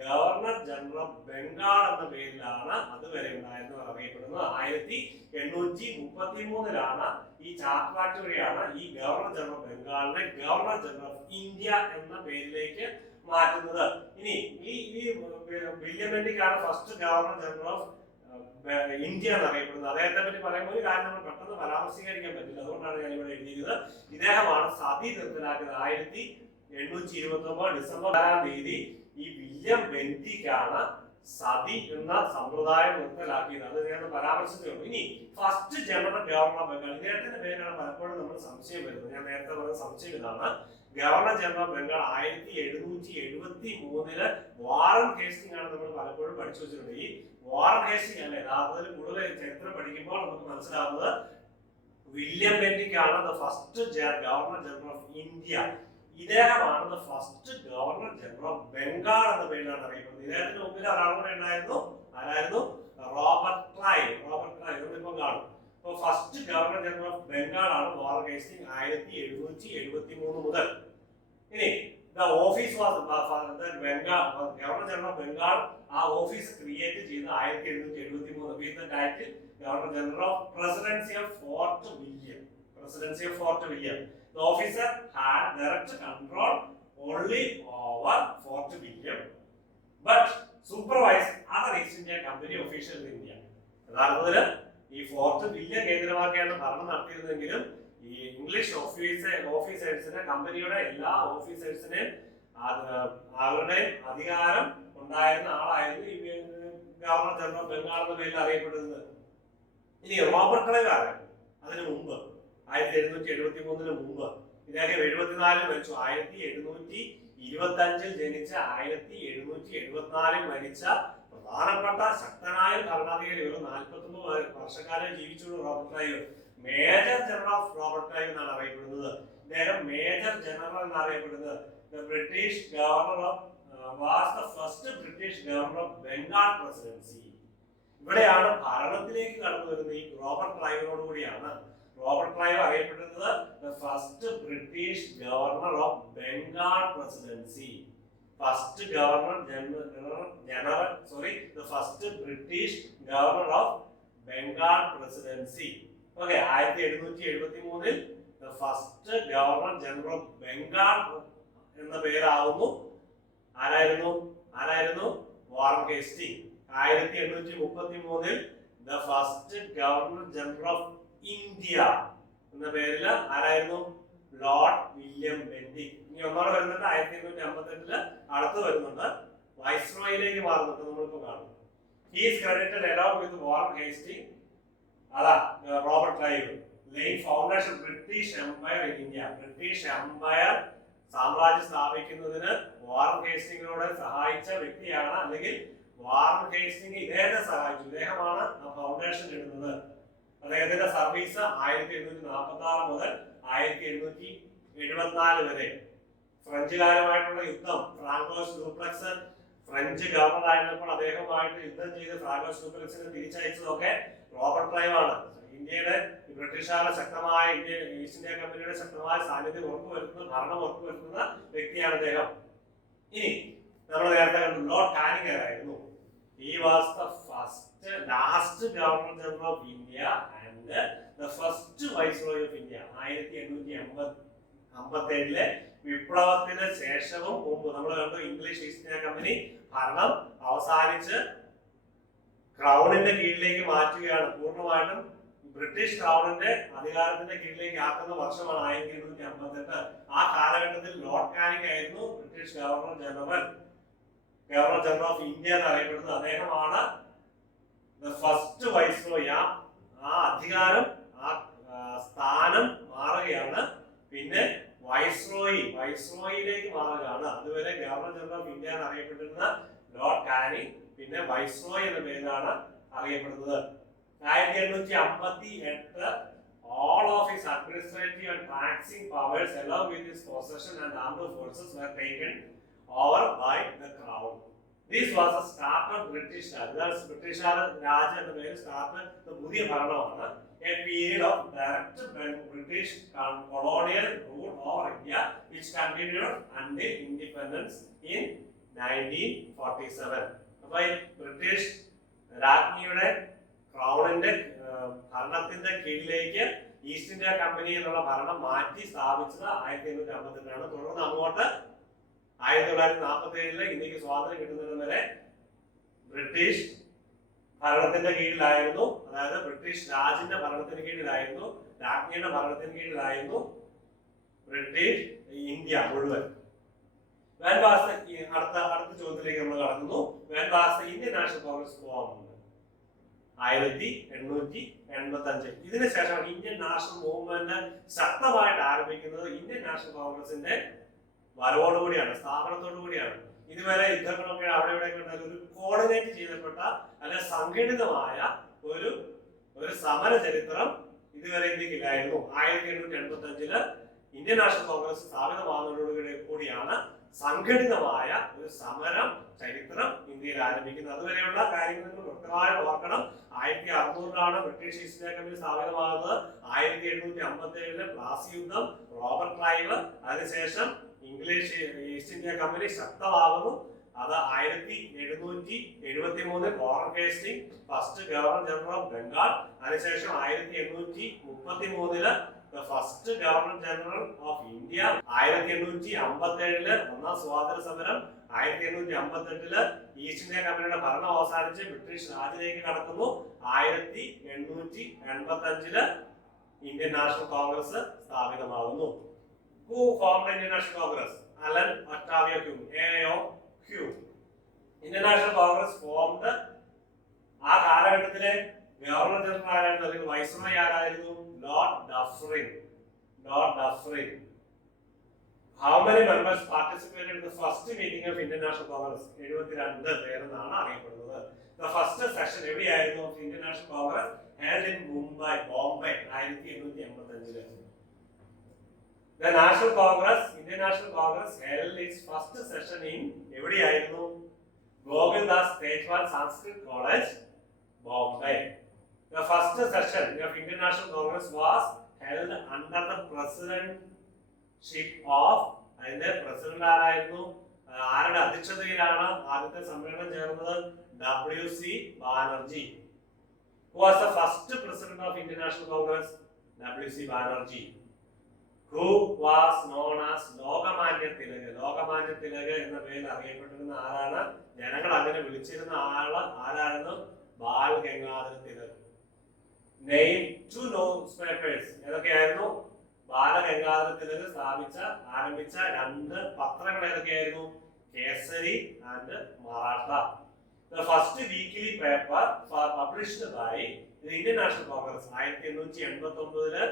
ഗവർണർ ജനറൽ ഓഫ് ബംഗാൾ എന്ന പേരിലാണ് അതുവരെ ഉണ്ടായിരുന്നത് അറിയപ്പെടുന്നത്. 1833 ഈ ചാർട്ടർ ആക്ട് വഴിയാണ് ഈ ഗവർണർ ജനറൽ ഓഫ് ബംഗാളിനെ ഗവർണർ ജനറൽ ഓഫ് ഇന്ത്യ എന്ന പേരിലേക്ക് മാറ്റുന്നത്. ഇനി ഈ വില്യം ബെന്റിക് ആണ് first governor general of India എന്നറിയപ്പെടുന്നത്. അദ്ദേഹത്തെ പറ്റി പറയുമ്പോൾ ഒരു കാര്യം നമ്മൾ പെട്ടെന്ന് പരാമർശീകരിക്കാൻ പറ്റില്ല, അതുകൊണ്ടാണ് ഞാൻ ഇവിടെ എഴുതിയത്. ഇദ്ദേഹമാണ് സതി നിർത്തലാക്കിയത്. 1829 ഡിസംബർ 4 തീയതി ഈ വില്യം ബെന്റിക് ആണ് സതി എന്ന സമ്പ്രദായം നിർത്തലാക്കിയത്. അത് ഞാൻ പരാമർശിച്ചുള്ളൂ. ഇനി first general governor of Bengal, ഇദ്ദേഹത്തിന്റെ പേരാണ് പലപ്പോഴും നമ്മൾ സംശയം വരുന്നത്. ഞാൻ നേരത്തെ പറഞ്ഞ സംശയം ഇതാണ്. Governor general of Bengal 1773 Warren Hasting ആണ് നമ്മൾ പലപ്പോഴും പഠിച്ചു വെച്ചിട്ടുണ്ട്. ഈ വാറൻ ഹേസ്റ്റിംഗ് അല്ല യഥാർത്ഥത്തിൽ കൂടുതൽ ചരിത്രം പഠിക്കുമ്പോൾ നമുക്ക് മനസ്സിലാവുന്നത് വില്യം ബെന്റിക് ആണ് the first governor general of India. ഇദ്ദേഹമാണ് the first governor general of Bengal എന്ന പേരിലാണ് അറിയപ്പെടുന്നത്. ഇദ്ദേഹത്തിന് മുമ്പിൽ ഒരാളുകൂടെ ഉണ്ടായിരുന്നു. ആരായിരുന്നു? Robert Clive. നമ്മളിപ്പോൾ കാണും. അപ്പോൾ first governor general of Bengal ആണ് വാറൻ ഹേസ്റ്റിംഗ് 1773 മുതൽ. ഇനി the office was Bengal governor general of Bengal ആ ഓഫീസ് ക്രിയേറ്റ് ചെയ്ത് 1773 with the title governor general of presidency of fort William. The officer had direct control only over Fort William, but supervised other East India Company officials in India. യഥാർത്ഥത്തിൽ ഈ fort William കേന്ദ്രമാക്കിയാണ് ഭരണം നടത്തിയിരുന്നെങ്കിലും ഈ English ഓഫീസേഴ്സിനെ, കമ്പനിയുടെ എല്ലാ ഓഫീസേഴ്സിനെയും അവരുടെ അധികാരം ഉണ്ടായിരുന്ന ആളായിരുന്നു ഈ ഗവർണർ ജനറൽ ഓഫ് ബംഗാൾ എന്ന പേരിൽ അറിയപ്പെടുന്നത്. ഇനി റോബർട്ട് ക്ലൈവ് ആരായിരുന്നു? അതിനു മുമ്പ് 1773 മുമ്പ് ഇദ്ദേഹം 74 മരിച്ചു. 1725 ജനിച്ച 1774 മരിച്ച പ്രധാനപ്പെട്ട ശക്തനായ ഭരണാധികാരി. ഒരു 49 വർഷക്കാലം ജീവിച്ചുള്ള Robert Clive major general of Robert Clive എന്നാണ് അറിയപ്പെടുന്നത്. ഇദ്ദേഹം മേജർ ജനറൽ എന്നറിയപ്പെടുന്നത്. The British governor of was the first British governor of Bengal presidency. ഇവിടെയാണ് ഭരണത്തിലേക്ക് കടന്നു വരുന്നത്. ഈ റോബർട്ട് ക്ലൈവിനോട് കൂടിയാണ് റോബർട്ട് ക്ലൈവ് അറിയപ്പെടുന്നത് the first British governor of Bengal presidency. First governor general the first British governor of Bengal presidency. Okay, 1773 the first governor general of Bengal എന്ന പേരാവുന്നു. ആരായിരുന്നു? Warren Hasting. 1833 the first governor general of India എന്ന പേരിൽ ആരായിരുന്നു? Lord William Bentinck. ഇനി ഒന്നോടെ വരുന്നുണ്ട് 1858 അടുത്ത് വരുന്നുണ്ട്. വൈസ്രോയിലേക്ക് മാറുന്നുണ്ട്. നമ്മളിപ്പോ കാണും. He is credited along with Warren Hastings, Robert Clive, laying foundation British Empire in India. British empire സാമ്രാജ്യം സ്ഥാപിക്കുന്നതിന് വാറൻ ഹേസ്റ്റിംഗിനോട് സഹായിച്ച വ്യക്തിയാണ്, അല്ലെങ്കിൽ വാറൻ ഹേസ്റ്റിംഗ് ഇദ്ദേഹത്തെ സഹായിച്ചു. ഇദ്ദേഹമാണ് ആ ഫൗണ്ടേഷൻ ഇടുന്നത്. അദ്ദേഹത്തിന്റെ സർവീസ് 1846 മുതൽ 1874 വരെ. ഫ്രഞ്ചുകാരുമായിട്ടുള്ള യുദ്ധം, ഫ്രാങ്കോസ് ഡ്യൂപ്ലക്സ് ഫ്രഞ്ച് ഗവർണർ ആയിരുന്നപ്പോൾ അദ്ദേഹവുമായിട്ട് യുദ്ധം ചെയ്ത് ഫ്രാങ്കോസ് ഡ്യൂപ്ലക്സിനെ തിരിച്ചയച്ചതൊക്കെ റോബർട്ട് ക്ലൈവ് ആണ്. ഇന്ത്യയുടെ ബ്രിട്ടീഷുകാരുടെ ശക്തമായ ഈസ്റ്റ് ഇന്ത്യ കമ്പനിയുടെ ശക്തമായ സാന്നിധ്യം ഉറപ്പുവരുത്തുന്ന, ഭരണം ഉറപ്പുവരുത്തുന്ന വ്യക്തിയാണ് അദ്ദേഹം. ഇനി നമ്മൾ നേരത്തെ കണ്ടു ലോർഡ് കാനിംഗ് ആയിരുന്നു. He was the last governor general of India and the first viceroy of India. 1857 വിപ്ലവത്തിന് ശേഷവും മുമ്പ് നമ്മൾ കണ്ടു ഇംഗ്ലീഷ് ഈസ്റ്റ് ഇന്ത്യ കമ്പനി ഭരണം അവസാനിച്ച് ക്രൗണിന്റെ കീഴിലേക്ക് മാറ്റുകയാണ്. പൂർണ്ണമായിട്ടും ബ്രിട്ടീഷ് ക്രൗണിന്റെ അധികാരത്തിന്റെ കീഴിലേക്ക് ആക്കുന്ന വർഷമാണ് 1858. ആ കാലഘട്ടത്തിൽ ലോർഡ് കാനിംഗ് ആയിരുന്നു British governor general of India എന്നറിയപ്പെടുന്നത്. അദ്ദേഹമാണ് ഫസ്റ്റ് വൈസ്രോയി. ആ അധികാരം, ആ സ്ഥാനം മാറുകയാണ്. പിന്നെ വൈസ്രോയിലേക്ക് മാറുകയാണ്. അതുവരെ ഗവർണർ ജനറൽ ഓഫ് ഇന്ത്യ എന്നറിയപ്പെട്ടിരുന്ന ലോർഡ് കാനിംഗ് പിന്നെ വൈസ്രോയി എന്ന പേരിലാണ് അറിയപ്പെടുന്നത്. 1858 all of his administrative and taxing powers along with his possession and armed forces were taken over by the crown. This was a start of British Raj. That's British Raj എന്ന പേര് start പുതിയ ഭരണമാണ്. A period of direct British colonial rule over India which continued until independence in 1947. അപ്പോൾ British രാജ്ഞിയുടെ ക്രൗണിന്റെ ഭരണത്തിന്റെ കീഴിലേക്ക് east India company എന്നുള്ള ഭരണം മാറ്റി സ്ഥാപിച്ചത് 1858 തുടർന്ന് അങ്ങോട്ട് 1947 ഇന്ത്യക്ക് സ്വാതന്ത്ര്യം കിട്ടുന്നതിന് വരെ ബ്രിട്ടീഷ് ഭരണത്തിന്റെ കീഴിലായിരുന്നു. അതായത് ബ്രിട്ടീഷ് രാജിന്റെ ഭരണത്തിന് കീഴിലായിരുന്നു, രാജ്ഞിയുടെ ഭരണത്തിന് കീഴിലായിരുന്നു ബ്രിട്ടീഷ് ഇന്ത്യ മുഴുവൻ. അടുത്ത ചോദ്യത്തിലേക്ക് നമ്മൾ കടക്കുന്നു. Indian national Congress form 1885. ഇതിനുശേഷം ഇന്ത്യൻ നാഷണൽ മൂവ്മെന്റ് ശക്തമായിട്ട് ആരംഭിക്കുന്നത് ഇന്ത്യൻ നാഷണൽ കോൺഗ്രസിന്റെ വരവോടുകൂടിയാണ്, സ്ഥാപനത്തോടുകൂടിയാണ്. ഇതുവരെ യുദ്ധങ്ങളൊക്കെ അവിടെ ഇവിടെ ഉണ്ടായാലും ഒരു കോർഡിനേറ്റ് ചെയ്യപ്പെട്ട അല്ലെങ്കിൽ സംഘടിതമായ ഒരു സമര ചരിത്രം ഇതുവരെ ഇന്ത്യക്കില്ലായിരുന്നു. 1885 ഇന്ത്യൻ നാഷണൽ കോൺഗ്രസ് സ്ഥാപിതമാകുന്നതോടുകൂടി കൂടിയാണ് സംഘടിതമായ ഒരു സമരം ചരിത്രം ഇന്ത്യയിൽ ആരംഭിക്കുന്നത്. അതുവരെയുള്ള കാര്യങ്ങൾ നിങ്ങൾ വ്യക്തമായി ഓർക്കണം. 1600 ബ്രിട്ടീഷ് ഈസ്റ്റ് ഇന്ത്യ കമ്പനി സ്ഥാപിതമാകുന്നത്. 1757 പ്ലാസി യുദ്ധം, റോബർട്ട് ക്ലൈവ്. അതിനുശേഷം ഇംഗ്ലീഷ് ഈസ്റ്റ് ഇന്ത്യ കമ്പനി ശക്തമാകുന്നു. അത് 1773 Warren Hastings first governor general of Bengal. അതിനുശേഷം 1833 the first Governor General of India. 1857 ഒന്നാം സ്വാതന്ത്ര്യ സമരം, 1858 ഈസ്റ്റ് ഇന്ത്യ കമ്പനിയുടെ ഭരണം അവസാനിച്ച് ബ്രിട്ടീഷ് രാജിലേക്ക് കടക്കുന്നു. 1885 ഇന്ത്യൻ നാഷണൽ കോൺഗ്രസ് സ്ഥാപിതമാകുന്നു. Who formed the Indian National Congress? Alan Octavio Hume. Hume. Indian National Congress formed. ആ കാലഘട്ടത്തിലെ ഗവർണർ ജനറൽ ആരായിരുന്നു, അല്ലെങ്കിൽ വൈസ്രോയി ആരായിരുന്നു? Lord Dufferin. How many members participated in the first meeting of Indian National Congress? 72 പേരെന്നാണ് അറിയപ്പെടുന്നത്. The first session എവിടെയായിരുന്നു of Indian National Congress? Held in Mumbai, Bombay, 1885. The National Congress, Indian National Congress held its first session in എവിടെയായിരുന്നു? Govindas Tejwal Sanskrit College, Bombay. The first session of Indian National Congress was held under the presidency of, അതിന്റെ president ആരായിരുന്നു? ആരുടെ അധ്യക്ഷതയിലാണ് ആദ്യത്തെ സമ്മേളനം ചേർന്നത്? W.C. Banerjee. Who was the first president of Indian National Congress? W.C. Banerjee. Who was known as Lokmanya Tilak. Lokmanya Tilak എന്ന പേരിൽ അറിയപ്പെട്ടിരുന്ന ആരാണ്? ജനങ്ങൾ അങ്ങനെ വിളിച്ചിരുന്ന ആള് ആരായിരുന്നു? Bal Gangadhar Tilak. Name two newspapers ഏതൊക്കെയായിരുന്നു? ബാലഗംഗാധര തിലക് ആരംഭിച്ച 2 പത്രങ്ങൾ ഏതൊക്കെയായിരുന്നു? Kesari and Maratha. The first weekly paper published by the Indian National Congress. 1889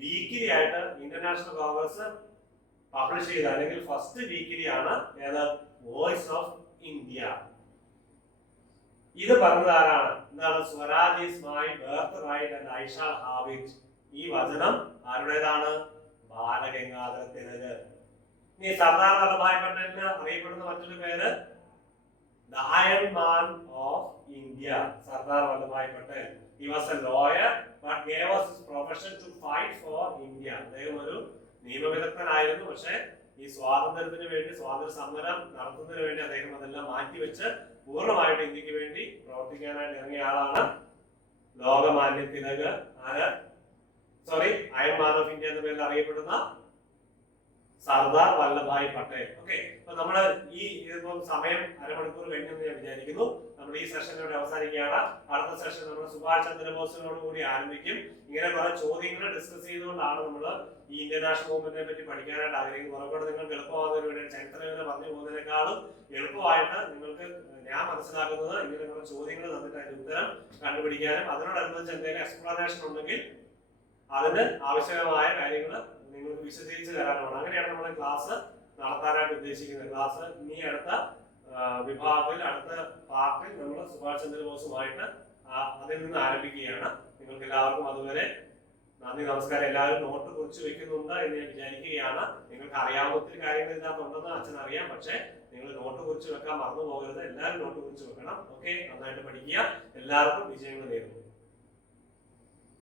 weekly ആയിട്ട് ഇന്ത്യൻ നാഷണൽ കോൺഗ്രസ് പബ്ലിഷ് ചെയ്ത, അല്ലെങ്കിൽ ഫസ്റ്റ് വീക്കിലി ആണ് ഏത്? Voice of India. ഇത് പറഞ്ഞത് ആരാണ്? എന്താണ്? Swaraj is my birthright and I shall have it. ഈ വചനം ആരുടേതാണ്? ബാലഗംഗാധര തിലക്. ഇനി സർദാർ വല്ലഭായ് പട്ടേലിന് അറിയപ്പെടുന്ന മറ്റൊരു പേര് The Iron Man of India. Sardar Vallabhbhai Patel. He was a lawyer but gave us his profession to fight for India. അദ്ദേഹം ഒരു നിയമവിദഗ്ധനായിരുന്നു, പക്ഷേ ഈ സ്വാതന്ത്ര്യത്തിന് വേണ്ടി, സ്വാതന്ത്ര്യ സമരം നടത്തുന്നതിന് വേണ്ടി അദ്ദേഹം അതെല്ലാം മാറ്റിവെച്ച് പൂർണ്ണമായിട്ട് ഇന്ത്യക്ക് വേണ്ടി പ്രവർത്തിക്കാനായിട്ട് ഇറങ്ങിയ ആളാണ് Lokmanya Tilak. Iron man of India എന്ന പേരിൽ അറിയപ്പെടുന്ന സർദാർ വല്ലഭായ് പട്ടേൽ. ഓക്കെ, അപ്പൊ നമ്മള് ഇതിപ്പം സമയം അരമണിക്കൂർ കഴിഞ്ഞെന്ന് ഞാൻ വിചാരിക്കുന്നു. നമ്മൾ ഈ സെഷൻ ഇവിടെ അവസാനിക്കുകയാണ്. അടുത്ത സെഷൻ നമ്മൾ സുഭാഷ് ചന്ദ്രബോസിനോട് കൂടി ആരംഭിക്കും. ഇങ്ങനെ കുറെ ചോദ്യങ്ങൾ ഡിസ്കസ് ചെയ്തുകൊണ്ടാണ് നമ്മൾ ഈ ഇന്ത്യൻ നാഷണൽ മൂവ്മെന്റിനെ പറ്റി പഠിക്കാനായിട്ട് ആഗ്രഹിക്കുന്നത്. കുറച്ചുകൂടെ നിങ്ങൾക്ക് എളുപ്പമാകുന്നതിന് വേണ്ടി ചരിത്രം പറഞ്ഞു പോകുന്നതിനേക്കാളും എളുപ്പമായിട്ട് നിങ്ങൾക്ക് ഞാൻ മനസ്സിലാക്കുന്നത് ഇങ്ങനെ കുറെ ചോദ്യങ്ങൾ തന്നിട്ട് അതിന്റെ ഉത്തരം കണ്ടുപിടിക്കാനും അതിനോടനുബന്ധിച്ച് എന്തെങ്കിലും എക്സ്പ്ലനേഷൻ ഉണ്ടെങ്കിൽ അതിന് ആവശ്യമായ കാര്യങ്ങൾ നിങ്ങൾക്ക് വിശദീകരിച്ച് തരാനുമാണ്. അങ്ങനെയാണ് നമ്മൾ ക്ലാസ് നടത്താനായിട്ട് ഉദ്ദേശിക്കുന്നത്. ക്ലാസ് ഇനി അടുത്ത വിഭാഗത്തിൽ, അടുത്ത പാർട്ടിൽ നമ്മൾ സുഭാഷ് ചന്ദ്രബോസുമായിട്ട് അതിൽ നിന്ന് ആരംഭിക്കുകയാണ്. നിങ്ങൾക്ക് എല്ലാവർക്കും അതുവരെ നന്ദി, നമസ്കാരം. എല്ലാവരും നോട്ട് കുറിച്ച് വെക്കുന്നുണ്ട് എന്ന് ഞാൻ വിചാരിക്കുകയാണ്. നിങ്ങൾക്ക് അറിയാവുന്ന ഒത്തിരി കാര്യങ്ങൾ ഇതിനകത്തുണ്ടെന്ന് അച്ഛൻ അറിയാം, പക്ഷേ നിങ്ങൾ നോട്ട് കുറിച്ച് വെക്കാൻ മറന്നു പോകരുത്. എല്ലാവരും നോട്ട് കുറിച്ച് വെക്കണം. ഓക്കെ, നന്നായിട്ട് പഠിക്കുക. എല്ലാവർക്കും വിജയങ്ങൾ നേരുന്നു.